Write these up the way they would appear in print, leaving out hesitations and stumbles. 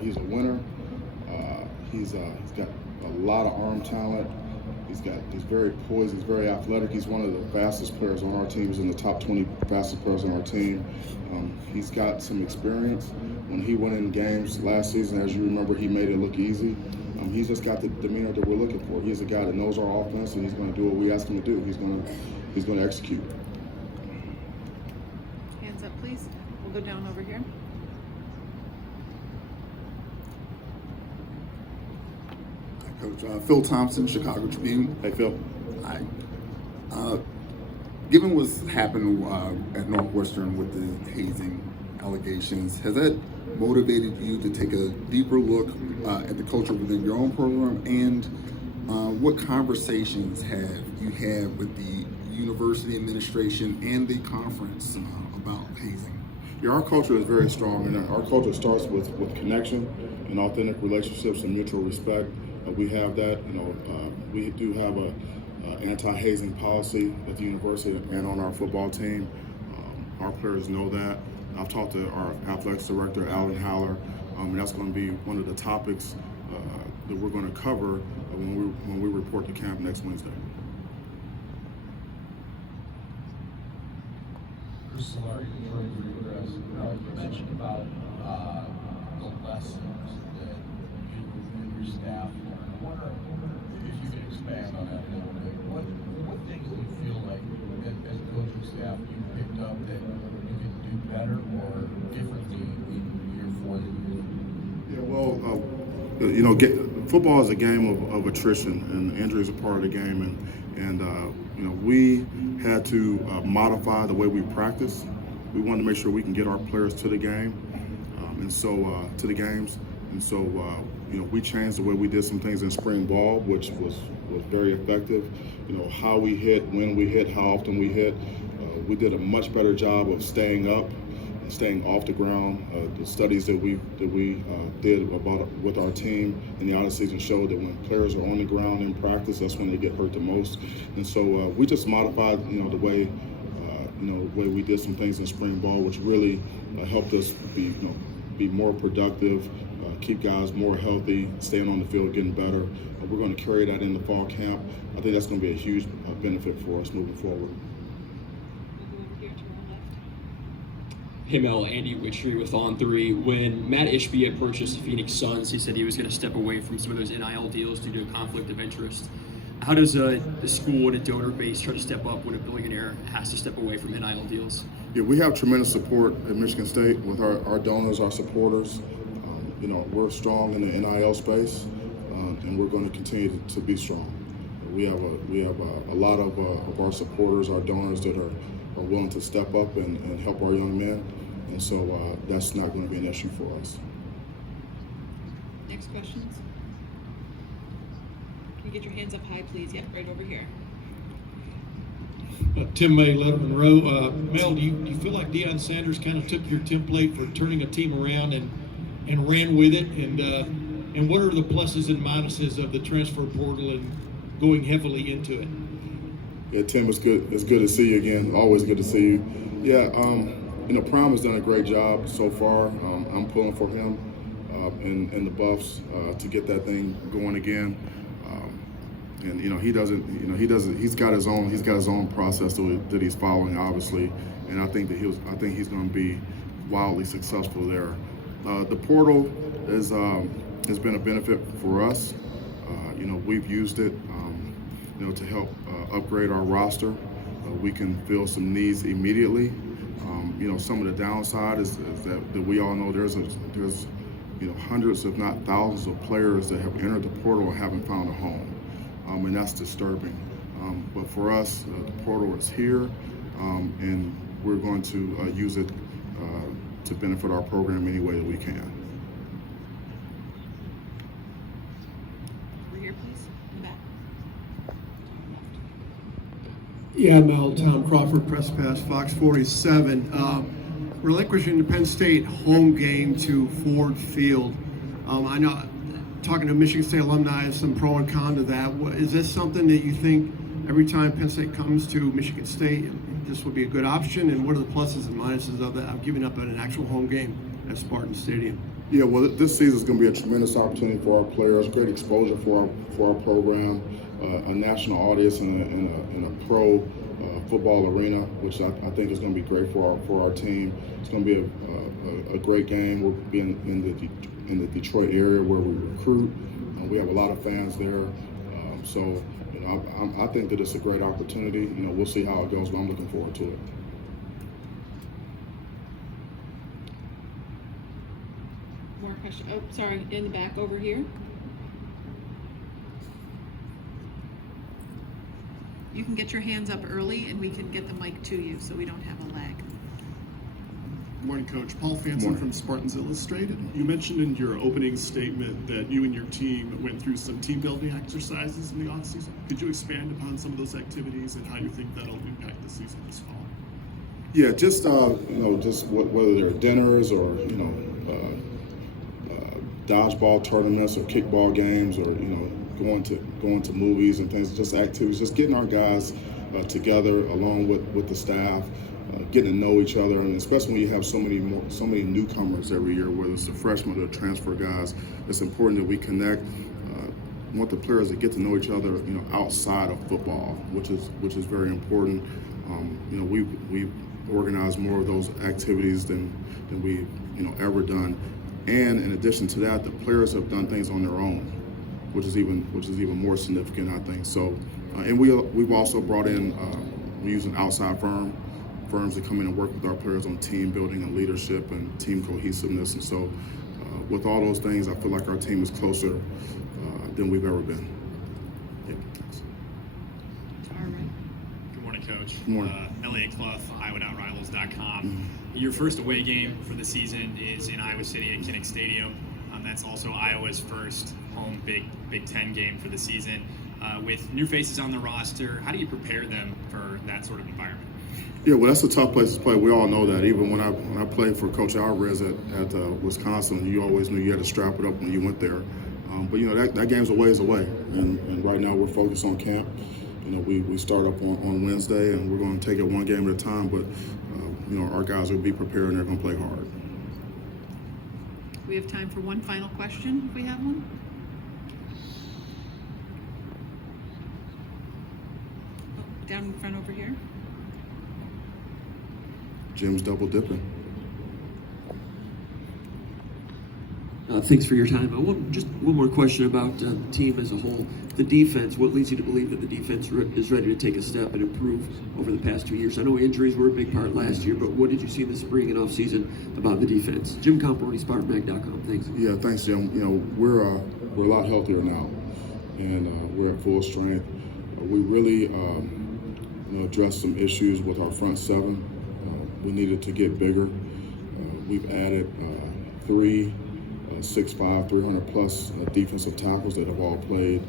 He's a winner. He's got a lot of arm talent. He's very poised. He's very athletic. He's one of the fastest players on our team. He's in the top 20 fastest players on our team. He's got some experience. When he went in games last season, as you remember, he made it look easy. He's just got the demeanor that we're looking for. He's a guy that knows our offense, and he's going to do what we ask him to do. He's going to execute. Hands up, please. We'll go down over here. Coach Phil Thompson, Chicago Tribune. Hey, Phil. Hi. Given what's happened at Northwestern with the hazing allegations, has that motivated you to take a deeper look at the culture within your own program? And what conversations have you had with the university administration and the conference about hazing? Yeah, our culture is very strong, and our culture starts with connection and authentic relationships and mutual respect. We have that. We do have a anti-hazing policy at the university and on our football team. Our players know that. I've talked to our athletics director, Alan Haller, and that's going to be one of the topics that we're going to cover when we report to camp next Wednesday. Chris Solari, Detroit Free Press. You mentioned about the lessons that you and your staff learned. I wonder if you could expand on that a little bit. What things do you feel like, as coaching staff, you picked up that you could do better or differently in year 4 than you did? Yeah, well, football is a game of attrition, and injuries are part of the game, and we had to modify the way we practice. We wanted to make sure we can get our players to the game, to the games, and so we changed the way we did some things in spring ball, which was very effective. How we hit, when we hit, how often we hit. We did a much better job of staying up, staying off the ground. The studies that we did with our team in the out of season showed that when players are on the ground in practice, that's when they get hurt the most. And so we just modified, the way we did some things in spring ball, which really helped us be more productive, keep guys more healthy, staying on the field, getting better. We're going to carry that into fall camp. I think that's going to be a huge benefit for us moving forward. Hey Mel, Andy Witchery with On 3. When Matt Ishbia had purchased the Phoenix Suns, he said he was going to step away from some of those NIL deals due to a conflict of interest. How does the school and a donor base try to step up when a billionaire has to step away from NIL deals? Yeah, we have tremendous support at Michigan State with our donors, our supporters. We're strong in the NIL space, and we're going to continue to be strong. We have a lot of our supporters, our donors that are willing to step up and help our young men, and so that's not going to be an issue for us. Next questions? Can you get your hands up high, please? Yep, right over here. Tim May, Letterman Row. Mel, do you feel like Deion Sanders kind of took your template for turning a team around and ran with it? And what are the pluses and minuses of the transfer portal and going heavily into it? Yeah, Tim, it's good to see you again. Always good to see you. Yeah, Prime has done a great job so far. I'm pulling for him and the Buffs to get that thing going again. And he's got his own process that he's following, obviously, and I think he's going to be wildly successful there. The portal has been a benefit for us. We've used it to help upgrade our roster. We can fill some needs immediately. Some of the downside is that we all know there's hundreds, if not thousands, of players that have entered the portal and haven't found a home, and that's disturbing. But for us, the portal is here, and we're going to use it to benefit our program any way that we can. Over here, please. In the back. Yeah, Mel, Tom Crawford, Press Pass, Fox 47. Relinquishing the Penn State home game to Ford Field. I know, talking to Michigan State alumni, some pro and con to that. Is this something that you think every time Penn State comes to Michigan State, this would be a good option? And what are the pluses and minuses of that? I'm giving up an actual home game at Spartan Stadium. Yeah, well, this season is going to be a tremendous opportunity for our players, great exposure for our program, a national audience in a pro football arena, which I think is going to be great for our team. It's going to be a great game. We'll be in the Detroit area where we recruit. We have a lot of fans there, so you know, I think that it's a great opportunity. You know, we'll see how it goes, but I'm looking forward to it. More question. Oh, sorry, in the back over here. You can get your hands up early and we can get the mic to you so we don't have a lag. Good morning, Coach. Paul Fanson Morning. from Spartans Illustrated. You mentioned in your opening statement that you and your team went through some team building exercises in the offseason. Could you expand upon some of those activities and how you think that'll impact the season this fall? Yeah, just whether they're dinners or dodgeball tournaments or kickball games or going to movies and things, just activities, just getting our guys together along with the staff, getting to know each other, and especially when you have so many newcomers every year, whether it's the freshmen or the transfer guys, it's important that we connect. I want the players to get to know each other, outside of football, which is very important. We've organized more of those activities than we've ever done, and in addition to that, the players have done things on their own, which is even more significant, I think. So, and we've also brought in we're using outside firms to come in and work with our players on team building and leadership and team cohesiveness, and so with all those things, I feel like our team is closer than we've ever been. Yeah, thanks. All right. Good morning, Coach. Good morning. Elliot Clough, IowaNowRivals.com. Your first away game for the season is in Iowa City at Kinnick Stadium. That's also Iowa's first home Big Ten game for the season. With new faces on the roster, how do you prepare them for that sort of environment? Yeah, well, that's a tough place to play. We all know that. Even when I played for Coach Alvarez at Wisconsin, you always knew you had to strap it up when you went there. But that game's a ways away, and right now we're focused on camp. We start up on Wednesday, and we're going to take it one game at a time. But our guys will be prepared, and they're going to play hard. We have time for one final question, if we have one. Oh, down in front over here. Jim's double dipping. Thanks for your time. Just one more question about the team as a whole. The defense, what leads you to believe that the defense is ready to take a step and improve over the past 2 years? I know injuries were a big part last year, but what did you see in the spring and off-season about the defense? Jim Comparoni, SpartanMag.com. Thanks. Yeah, thanks, Jim. We're a lot healthier now, and we're at full strength. We really addressed some issues with our front seven. We needed to get bigger. We've added 3 6'5", 300-plus defensive tackles that have all played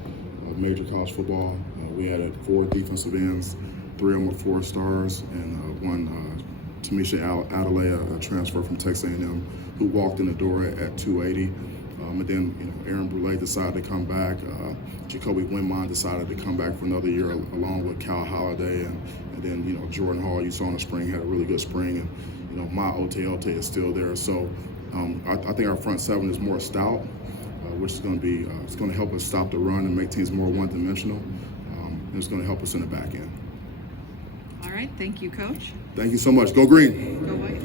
major college football. We added 4 defensive ends, 3 of them were 4 stars, and one Tamisha Adelaide, a transfer from Texas A&M, who walked in the door at 280. And then Aaron Brule decided to come back. Jacoby Winmond decided to come back for another year, along with Cal Holiday, and then Jordan Hall. You saw in the spring had a really good spring, and Ma Ote is still there. So I think our front seven is more stout, which is going to be it's going to help us stop the run and make teams more one-dimensional, and it's going to help us in the back end. All right, thank you, Coach. Thank you so much. Go Green. Go White.